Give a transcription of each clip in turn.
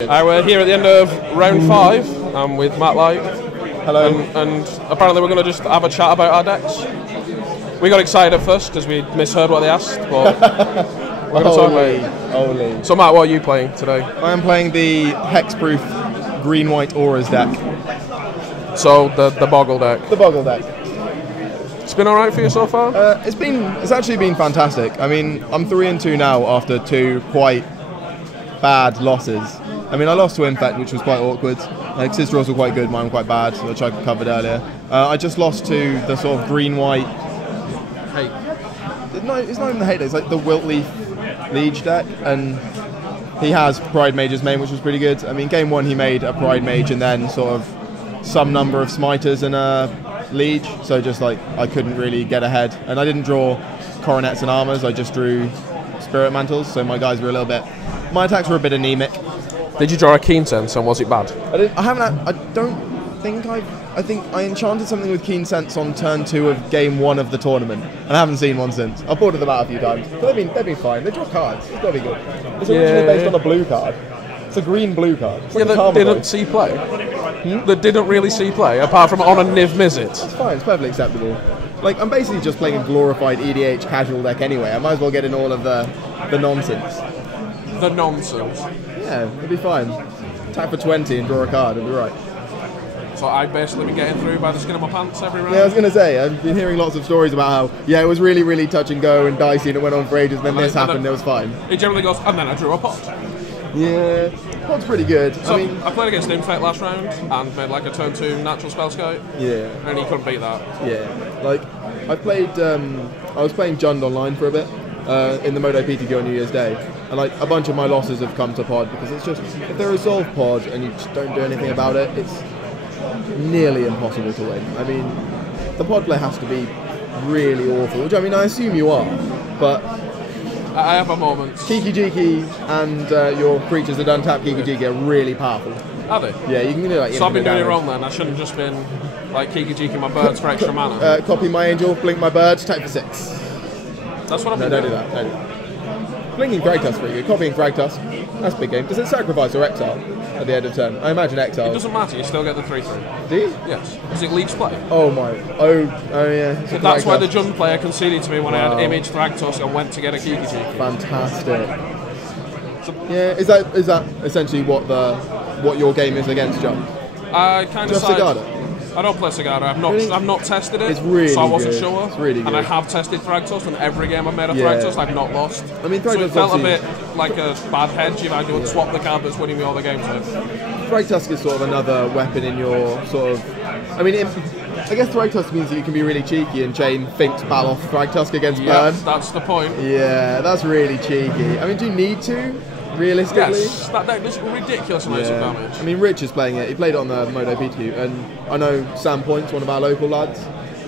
We're here at the end of round 5. I'm with Matt Light. Hello. And apparently we're going to just have a chat about our decks. We got excited at first because we misheard what they asked, but we're going to talk about it. So Matt, what are you playing today? I am playing the hexproof green-white auras deck. So the Boggle deck. The Boggle deck. It's been alright for you so far? It's actually been fantastic. I mean, I'm 3-2 now after 2 quite bad losses. I mean, I lost to Infect, which was quite awkward. His draws were quite good, mine were quite bad, which I covered earlier. I just lost to the sort of green-white... No, it's not even the hate deck, it's like the Wiltleaf Liege deck, and he has Pride Mage's main, which was pretty good. I mean, game 1 he made a Pride Mage and then sort of some number of Smiters and a Liege, so just like I couldn't really get ahead. And I didn't draw Coronets and Armors, I just drew Spirit Mantles, so my guys were a little bit... My attacks were a bit anemic. Did you draw a Keen Sense and was it bad? I think I enchanted something with Keen Sense on turn 2 of game 1 of the tournament, and I haven't seen one since. I've boarded them out a few times, but they've been fine. They draw cards. It's got to be good. It's originally based on a blue card. It's a green-blue card. It's like that didn't see play. That didn't really see play, apart from on a Niv Mizzet. It's fine. It's perfectly acceptable. Like, I'm basically just playing a glorified EDH casual deck anyway. I might as well get in all of the nonsense. The nonsense. Yeah, it'll be fine. Tap for 20 and draw a card, it'll be right. So I've basically been getting through by the skin of my pants every round? Yeah, I was going to say, I've been hearing lots of stories about how, it was really, really touch and go and dicey and it went on for ages, and then this happened, it was fine. It generally goes, and then I drew a pot. Yeah, pot's pretty good. So I played against Infect last round and made like a turn 2 natural spell scout. Yeah. And he couldn't beat that. Yeah, like, I was playing Jund online for a bit. In the Modo PTQ on New Year's Day, and like a bunch of my losses have come to pod because it's just, if they resolve pod and you just don't do anything about it, it's nearly impossible to win. I mean, the pod play has to be really awful, which I mean I assume you are, but I have a moment. Kiki Jiki and your creatures that untap Kiki Jiki are really powerful. Are they? Yeah, you can do like. So I've been doing it wrong then. I shouldn't just been like Kiki Jiki my birds for extra mana. Copy my angel, blink my bird, type for 6. That's what I'm doing. No, don't do that. Don't do that. Blinking Cragtusk for you. Copying Cragtusk. That's a big game. Does it sacrifice or exile at the end of turn? I imagine exile. It doesn't matter. You still get the 3/3. Do you? Yes. Is it Leech play? Oh my. Oh yeah. So that's why the Jund player conceded to me when I had Image Thragtusk and went to get a Kiki Jiki. Fantastic. So, yeah. Is that essentially what your game is against Jund? I kind of Sigarda? I don't play Sigarda. I've not tested it, it's really so I wasn't good. sure. It's really good. And I have tested Thragtusk, and every game I've made a Thragtusk, I've not lost. I mean, so it felt a bit like a bad hedge if I would swap the card that's winning me all the games. Thragtusk is sort of another weapon in your sort of. I mean, I guess Thragtusk means that you can be really cheeky and chain Finks Baloth Thragtusk against Burn. That's the point. Yeah, that's really cheeky. I mean, do you need to? Realistically? Yes, that deck does ridiculous amounts of damage. I mean, Rich is playing it. He played it on the Modo PTQ, and I know Sam Points, one of our local lads,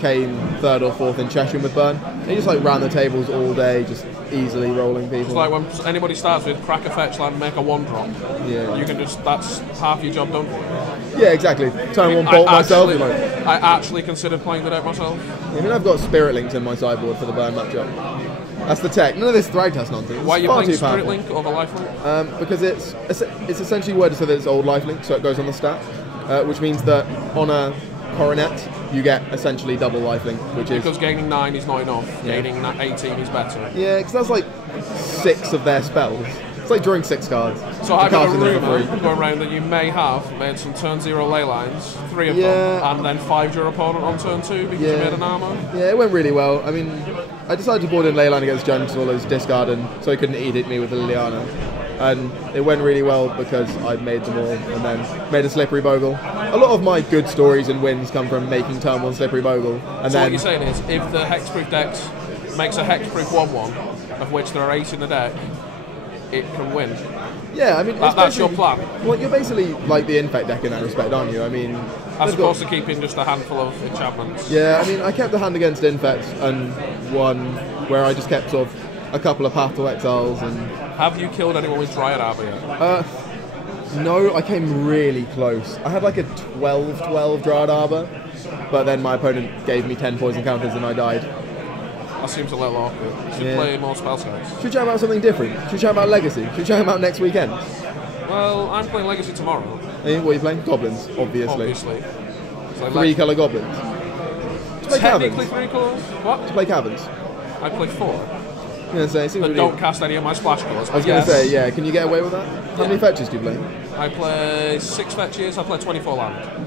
came 3rd or 4th in Cheshire with Burn. He just like ran the tables all day, just easily rolling people. It's like when anybody starts with crack a fetch land, make a 1-drop. Yeah. You can just, that's half your job done. Yeah, exactly. Turn 1 bolt myself. I actually considered playing the deck myself. I mean, I've got Spirit Links in my sideboard for the Burn matchup. That's the tech. None of this Thragtusk nonsense. Why are you playing Spirit Link over Lifelink? Because it's essentially worded so that it's old Lifelink, so it goes on the stack, which means that on a Coronet you get essentially double Lifelink, which is... Because gaining 9 is not enough, gaining 18 is better. Yeah, because that's like 6 of their spells. It's like drawing 6 cards. So I got a rumour going around that you may have made some turn 0 ley lines, 3 of them, and then 5 your opponent on turn 2 because you made an armour. Yeah, it went really well. I mean, I decided to board in Leyline against Jund because all those discard, and so he couldn't edict me with the Liliana. And it went really well because I made them all and then made a Slippery Bogle. A lot of my good stories and wins come from making turn 1 Slippery Bogle. And so what you're saying is, if the Hexproof deck makes a Hexproof 1/1, of which there are 8 in the deck, it can win. Yeah, I mean, that's your plan. Well, you're basically like the Infect deck in that respect, aren't you? I mean, as opposed to keeping just a handful of enchantments. Yeah, I mean, I kept the hand against Infect and one where I just kept sort of a couple of Path to Exiles and. Have you killed anyone with Dryad Arbor yet? No, I came really close. I had like a 12/12 Dryad Arbor, but then my opponent gave me 10 poison counters and I died. That seems a little awkward. You should play more spell scouts. Should we chat about something different? Should we chat about Legacy? Should we chat about next weekend? Well, I'm playing Legacy tomorrow. What are you playing? Goblins, obviously. So 3-colour goblins. Technically 3 colours. What? To play caverns. I play 4. Yeah, so it seems But don't cast any of my splash colours. I was going to say, yeah, can you get away with that? How many fetches do you play? I play 6 fetches, I play 24 land.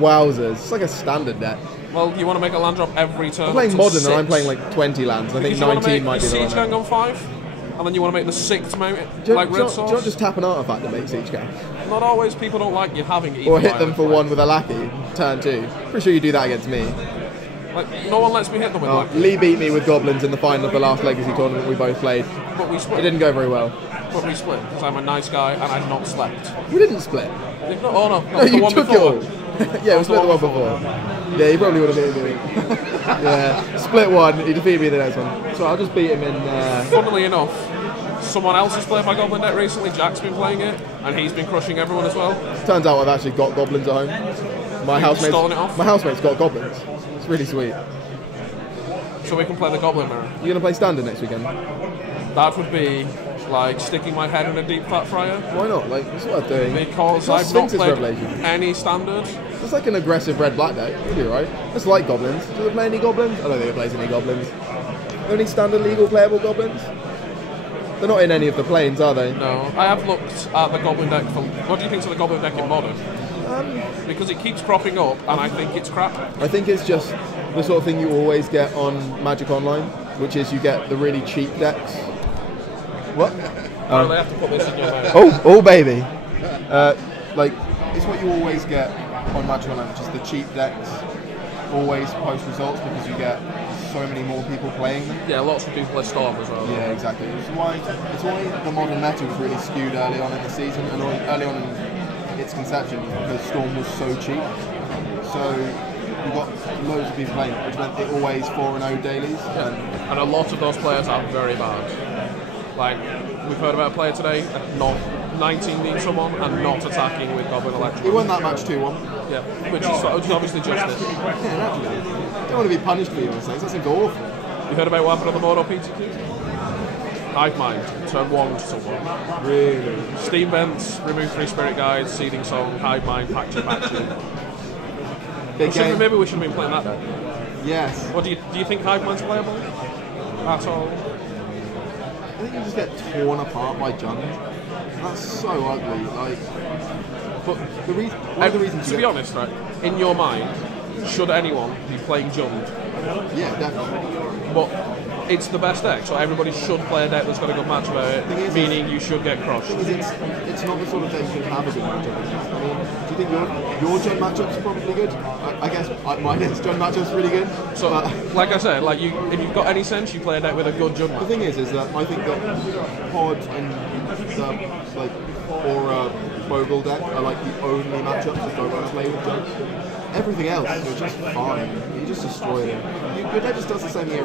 Wowzers, it's like a standard deck. Well, you want to make a land drop every turn. I'm playing Modern and I'm playing like 20 lands. I think 19 might be the Siege Gang on 5, and then you want to make the 6th mount like Red Source. Do you not just tap an artifact that makes Siege Gang? Not always, people don't like you having it. Or hit them for 1 with a lackey, turn 2. Pretty sure you do that against me. Like, no one lets me hit them with lackey. Lee beat me with Goblins in the final of the last Legacy tournament we both played. But we split. It didn't go very well. But we split, because I'm a nice guy and I've not slept. We didn't split. No, you took it all. Yeah, we split the one before. Yeah, he probably would have beaten me. Yeah, split one, he defeated me the next one. So I'll just beat him in... Funnily enough, someone else has played my Goblin deck recently, Jack's been playing it, and he's been crushing everyone as well. Turns out I've actually got Goblins at home. My housemate's got Goblins. It's really sweet. So we can play the Goblin Mirror. You going to play Standard next weekend? That would be like sticking my head in a deep fat fryer. Why not? Like, it's worth doing. Because I've not played Revelation. any Standard. It's like an aggressive red-black deck. You'll be right. It's like Goblins. Do they play any Goblins? I don't think it plays any Goblins. Only Standard legal playable Goblins? They're not in any of the planes, are they? No. I have looked at the Goblin deck. What do you think of the Goblin deck in Modern? Because it keeps cropping up, and I think it's crap. I think it's just the sort of thing you always get on Magic Online, which is you get the really cheap decks. What? They have to put this in your mouth. Oh, baby. Like, it's what you always get on Magic Online, which is the cheap decks always post results because you get so many more people playing them. Yeah, lots of people play Storm as well. Yeah, exactly. It's why the Modern meta was really skewed early on in the season and early on in its conception because Storm was so cheap. So you've got loads of people playing, which meant it always 4-0 dailies. Yeah. And a lot of those players are very bad. Like, we've heard about a player today that not 19 needs someone and not attacking with Goblin Electro. He won that match 2-1. Yeah, which is obviously justice. Yeah, naturally. You don't want to be punished for your mistakes, that seems awful. You heard about what happened on the Modo PTQ? Hive Mind, turn 1 to someone. Really? Steam Vents, remove 3 Spirit Guides, Seeding Song, Hive Mind, Paction. Maybe we should have been playing that then. Yes. What do you think Hive Mind's playable? At all? I think you just get torn apart by Jund. That's so ugly. Like, but one of the reasons. To be honest, right, in your mind, should anyone be playing Jund? Yeah, definitely. But it's the best deck, so everybody should play a deck that's got a good match about it, meaning you should get crushed. It's not the sort of deck you can have a good matchup. I mean, do you think your Jund matchup's probably good? I guess my next Jund matchup's really good. So, like I said, like if you've got any sense, you play a deck with a good Jund matchup. The thing is that I think that Pod and the Aura Bogle deck are like the only matchups that don't want to play with Jund. Everything else, you're just fine. You just destroy them. Your deck just does the same thing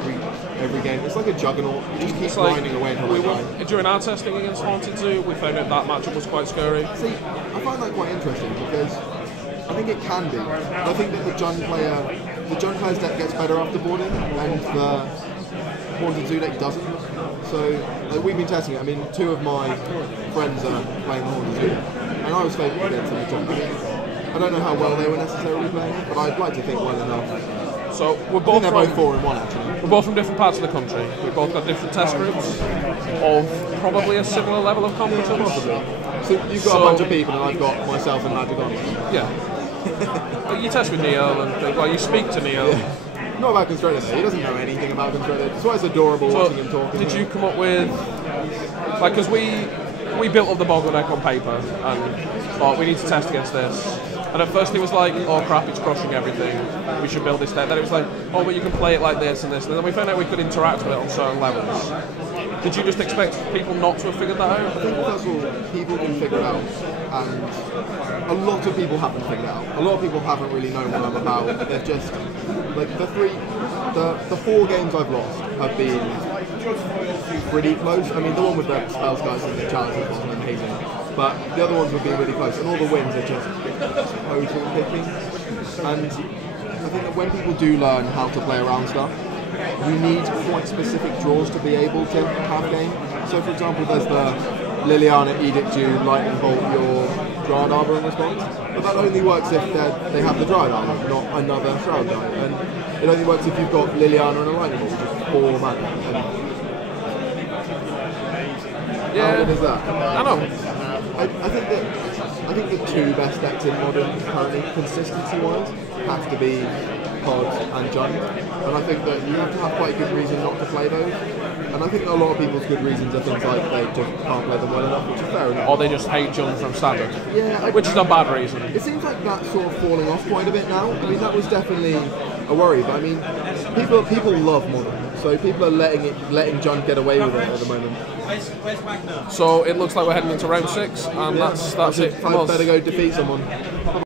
every game. It's like a juggernaut. You just keep grinding away until they die. During our testing against Haunted 2, we found out that matchup was quite scary. See, I find that quite interesting because I think it can be. I think that the Jund player's deck gets better after boarding, and the Haunted 2 deck doesn't. So like, we've been testing it. I mean, 2 of my friends are playing the Haunted 2, and I was favourite against them. I don't know how well they were necessarily playing, but I'd like to think well enough. So we're both they're both 4-1 actually. We're both from different parts of the country. We've both got different test groups of probably a similar level of competence. So you've got a bunch of people, and I've got myself and Magic on. Yeah. You test with Neil, and you speak to Neil. Yeah. Not about Constraited though. He doesn't know anything about Constraited. That's why it's adorable watching him talk. Did you come up with because we built up the Boggle deck on paper and thought we need to test against this. And at first it was like, oh crap, it's crushing everything, we should build this deck. Then it was like, oh, but you can play it like this and this. And then we found out we could interact with it on certain levels. Did you just expect people not to have figured that out? I think first of all, people can figure it out, and a lot of people haven't figured it out. A lot of people haven't really known what I'm about. They've just, like, the 4 games I've lost have been pretty close. I mean, the one with the Spells guys and the challenges was amazing. But the other ones have been really close, and all the wins are just total picking. And I think that when people do learn how to play around stuff, you need quite specific draws to be able to have game. So for example, there's Liliana, Edict you, Lightning Bolt your Dryad Arbor in response. But that only works if they have the Dryad Arbor, not another Shroud Giant. And it only works if you've got Liliana and a Lightning Bolt, which is 4 mana. And yeah, how good is that? I know. I think the 2 best decks in Modern currently, consistency-wise, have to be Pod and Jund. And I think that you have to have quite a good reason not to play those. And I think that a lot of people's good reasons are things like they just can't play them well enough, which is fair enough. Or they just hate Jund from Standard. Yeah, which is a bad reason. It seems like that's sort of falling off quite a bit now. I mean, that was definitely a worry, but I mean, people love Modern, so people are letting Jund get away with it at the moment. So it looks like we're heading into round 6, and that's it from us. Better go defeat someone.